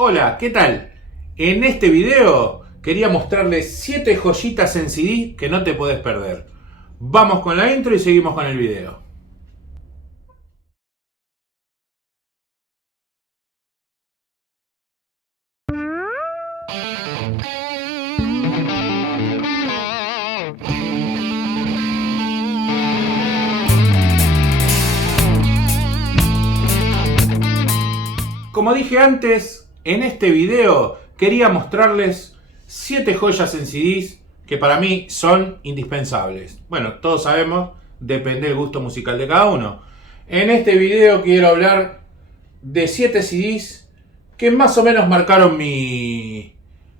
Hola, ¿qué tal? En este video quería mostrarles 7 joyitas en CD que no te podés perder. Vamos con la intro y seguimos con el video. Como dije antes, en este video quería mostrarles 7 joyas en CDs que para mí son indispensables. Bueno, todos sabemos, depende del gusto musical de cada uno. En este video quiero hablar de 7 CDs que más o menos marcaron mi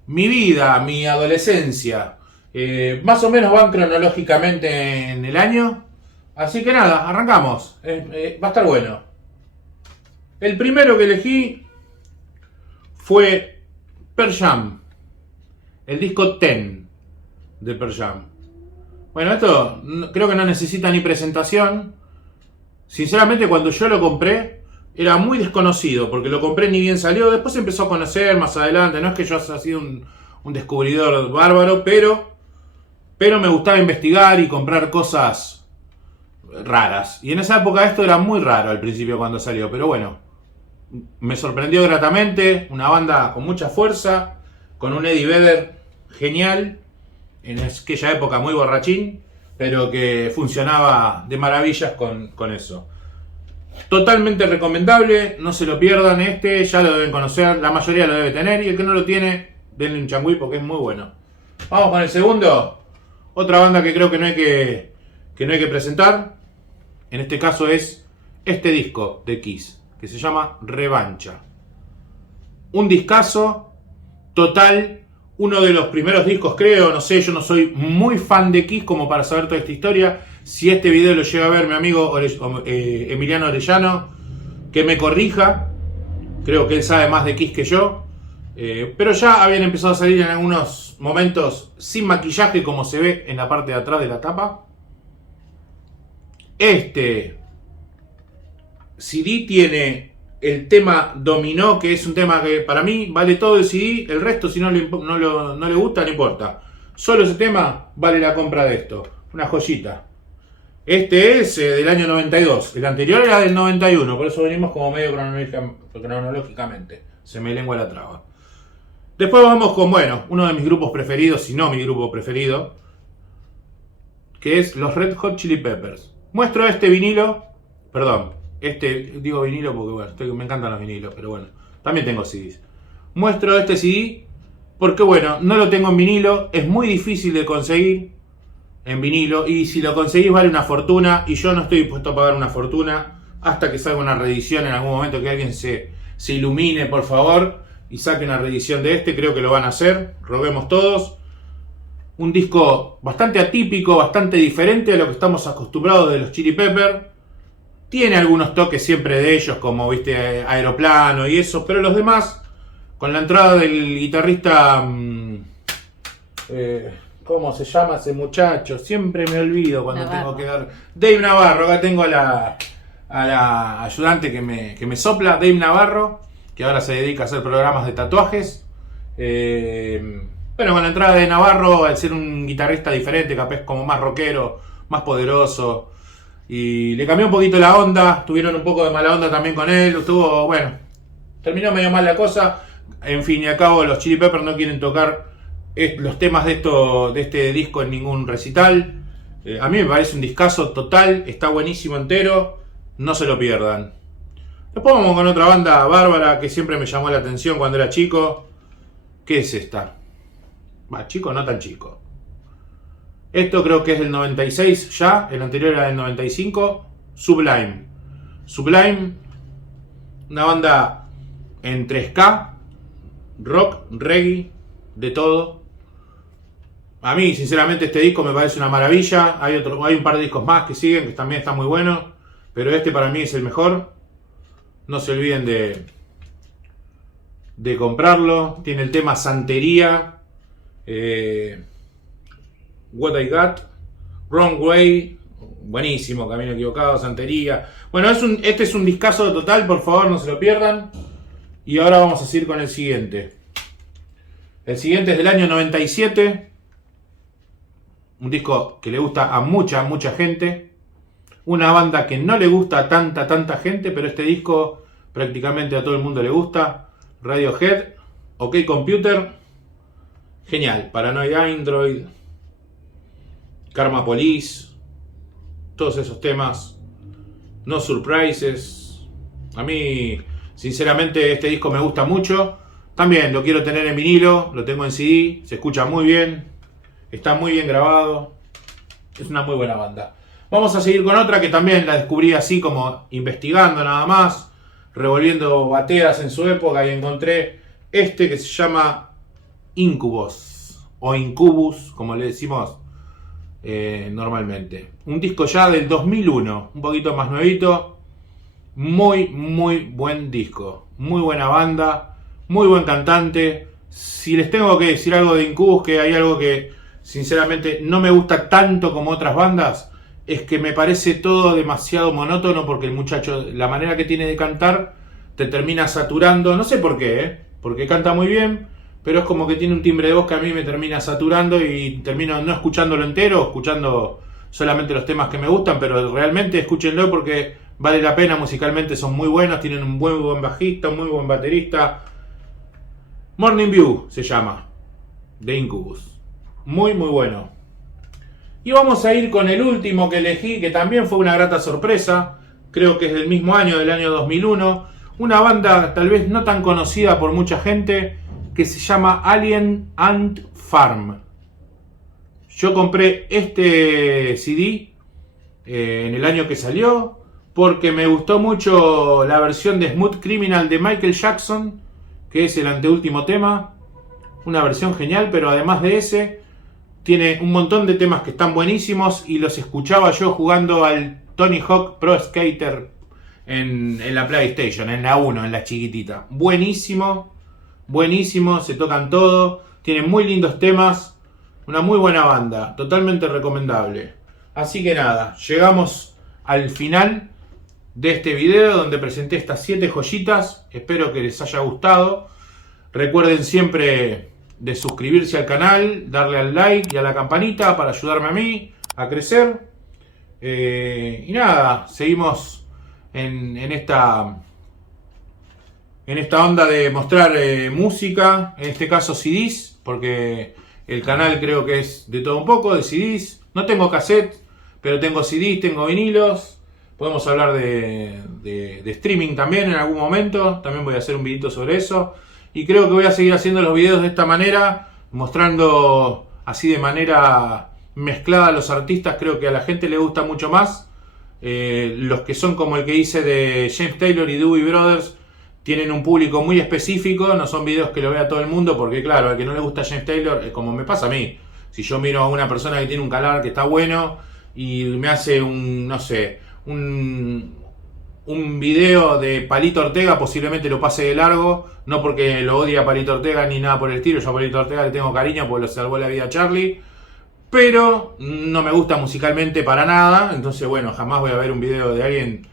vida, mi adolescencia. Más o menos van cronológicamente en el año. Así que nada, arrancamos. Va a estar bueno. El primero que elegí fue Pearl Jam, el disco Ten de Pearl Jam. Bueno, esto creo que no necesita ni presentación. Sinceramente, cuando yo lo compré, era muy desconocido, porque lo compré ni bien salió. Después se empezó a conocer más adelante. No es que yo haya sido un descubridor bárbaro, pero me gustaba investigar y comprar cosas raras. Y en esa época esto era muy raro al principio cuando salió, pero bueno. Me sorprendió gratamente, una banda con mucha fuerza, con un Eddie Vedder genial, en aquella época muy borrachín, pero que funcionaba de maravillas con eso. Totalmente recomendable, no se lo pierdan, ya lo deben conocer, la mayoría lo debe tener, y el que no lo tiene, denle un changüí porque es muy bueno. Vamos con el segundo, otra banda que creo que no hay que presentar, en este caso es este disco de Kiss, que se llama Revancha. Un discazo total, uno de los primeros discos, creo, no sé, yo no soy muy fan de Kiss como para saber toda esta historia. Si este video lo llega a ver mi amigo Emiliano Orellano, que me corrija, creo que él sabe más de Kiss que yo, pero ya habían empezado a salir en algunos momentos sin maquillaje, como se ve en la parte de atrás de la tapa. Este CD tiene el tema Dominó, que es un tema que para mí vale todo el CD. El resto, si no le gusta, no importa. Solo ese tema vale la compra de esto. Una joyita. Este es del año 92. El anterior era del 91. Por eso venimos como medio cronológicamente. Se me lengua la traba. Después vamos con, bueno, uno de mis grupos preferidos, si no mi grupo preferido, que es los Red Hot Chili Peppers. Muestro este vinilo. Perdón. Digo vinilo porque bueno, me encantan los vinilos, pero bueno, también tengo CDs. Muestro este CD porque bueno, no lo tengo en vinilo, es muy difícil de conseguir en vinilo, y si lo conseguís vale una fortuna, y yo no estoy dispuesto a pagar una fortuna hasta que salga una reedición en algún momento, que alguien se ilumine por favor y saque una reedición de este. Creo que lo van a hacer, roguemos todos. Un disco bastante atípico, bastante diferente a lo que estamos acostumbrados de los Chili Peppers. Tiene algunos toques siempre de ellos, como viste, Aeroplano y eso, pero los demás, con la entrada del guitarrista, ¿cómo se llama ese muchacho? Siempre me olvido cuando tengo que dar. Dave Navarro, acá tengo a la ayudante que me sopla, Dave Navarro, que ahora se dedica a hacer programas de tatuajes. Bueno, con la entrada de Navarro, al ser un guitarrista diferente, capaz como más rockero, más poderoso, y le cambió un poquito la onda, tuvieron un poco de mala onda también con él, terminó medio mal la cosa. En fin y al cabo, los Chili Peppers no quieren tocar los temas de este disco en ningún recital. A mí me parece un discazo total, está buenísimo entero, no se lo pierdan. Después vamos con otra banda bárbara que siempre me llamó la atención cuando era chico. ¿Qué es esta? Chico, no tan chico. Esto creo que es del 96 ya, el anterior era del 95, Sublime. Sublime, una banda entre ska, rock, reggae, de todo. A mí, sinceramente, este disco me parece una maravilla. Hay un par de discos más que siguen, que también están muy buenos, pero este para mí es el mejor. No se olviden de comprarlo. Tiene el tema Santería, What I Got, Wrong Way, buenísimo, Camino Equivocado, Santería. Bueno, este es un discazo total, por favor no se lo pierdan. Y ahora vamos a seguir con el siguiente. El siguiente es del año 97. Un disco que le gusta a mucha gente. Una banda que no le gusta a tanta gente, pero este disco prácticamente a todo el mundo le gusta. Radiohead, OK Computer. Genial. Paranoid Android. Karma Police. Todos esos temas. No Surprises. A mí, sinceramente, este disco me gusta mucho. También lo quiero tener en vinilo. Lo tengo en CD. Se escucha muy bien. Está muy bien grabado. Es una muy buena banda. Vamos a seguir con otra que también la descubrí así como investigando nada más. Revolviendo bateas en su época. Y encontré este que se llama Incubus. O Incubus, como le decimos normalmente. Un disco ya del 2001. Un poquito más nuevito. Muy buen disco. Muy buena banda. Muy buen cantante. Si les tengo que decir algo de Incubus, que hay algo que sinceramente no me gusta tanto como otras bandas, es que me parece todo demasiado monótono, porque el muchacho, la manera que tiene de cantar, te termina saturando. No sé por qué, porque canta muy bien, pero es como que tiene un timbre de voz que a mí me termina saturando y termino no escuchándolo entero, escuchando solamente los temas que me gustan, pero realmente escúchenlo porque vale la pena. Musicalmente son muy buenos, tienen un muy buen bajista, un muy buen baterista. Morning View se llama, de Incubus. Muy bueno. Y vamos a ir con el último que elegí, que también fue una grata sorpresa. Creo que es del mismo año, del año 2001. Una banda tal vez no tan conocida por mucha gente, que se llama Alien Ant Farm. Yo compré este CD en el año que salió, porque me gustó mucho la versión de Smooth Criminal de Michael Jackson, que es el anteúltimo tema. Una versión genial, pero además de ese, tiene un montón de temas que están buenísimos y los escuchaba yo jugando al Tony Hawk Pro Skater en la PlayStation, en la 1, en la chiquitita. Buenísimo, se tocan todo, tienen muy lindos temas, una muy buena banda, totalmente recomendable. Así que nada, llegamos al final de este video donde presenté estas 7 joyitas. Espero que les haya gustado. Recuerden siempre de suscribirse al canal, darle al like y a la campanita para ayudarme a mí a crecer. Y nada, seguimos en esta onda de mostrar música, en este caso CDs, porque el canal creo que es de todo un poco, de CDs. No tengo cassette, pero tengo CDs, tengo vinilos. Podemos hablar de streaming también en algún momento. También voy a hacer un videito sobre eso. Y creo que voy a seguir haciendo los videos de esta manera, mostrando así de manera mezclada a los artistas. Creo que a la gente le gusta mucho más. Los que son como el que hice de James Taylor y Doobie Brothers tienen un público muy específico. No son videos que lo vea todo el mundo, porque claro, al que no le gusta James Taylor, es como me pasa a mí. Si yo miro a una persona que tiene un canal que está bueno y me hace un video de Palito Ortega, posiblemente lo pase de largo, no porque lo odie a Palito Ortega ni nada por el estilo. Yo a Palito Ortega le tengo cariño porque lo salvó la vida a Charlie, pero no me gusta musicalmente para nada. Entonces bueno, jamás voy a ver un video de alguien,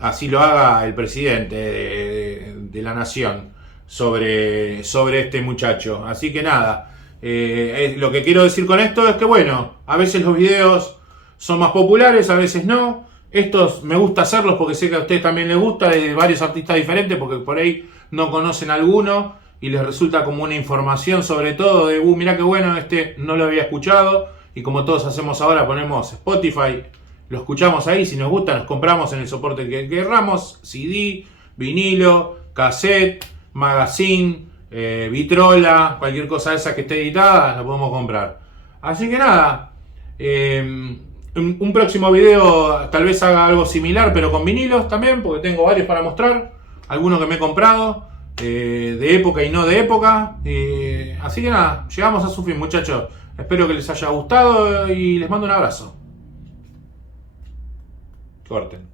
así lo haga el presidente de la nación, sobre este muchacho. Así que nada, lo que quiero decir con esto es que bueno, a veces los videos son más populares, a veces no. Estos me gusta hacerlos porque sé que a ustedes también les gusta, de varios artistas diferentes, porque por ahí no conocen alguno y les resulta como una información, sobre todo de mirá qué bueno, este no lo había escuchado. Y como todos hacemos ahora, ponemos Spotify, lo escuchamos ahí, si nos gusta nos compramos en el soporte que querramos, CD, vinilo, cassette, magazine, vitrola, cualquier cosa de esa que esté editada, la podemos comprar. Así que nada, un próximo video tal vez haga algo similar, pero con vinilos también, porque tengo varios para mostrar, algunos que me he comprado, de época y no de época. Así que nada, llegamos a su fin, muchachos. Espero que les haya gustado y les mando un abrazo. Corten.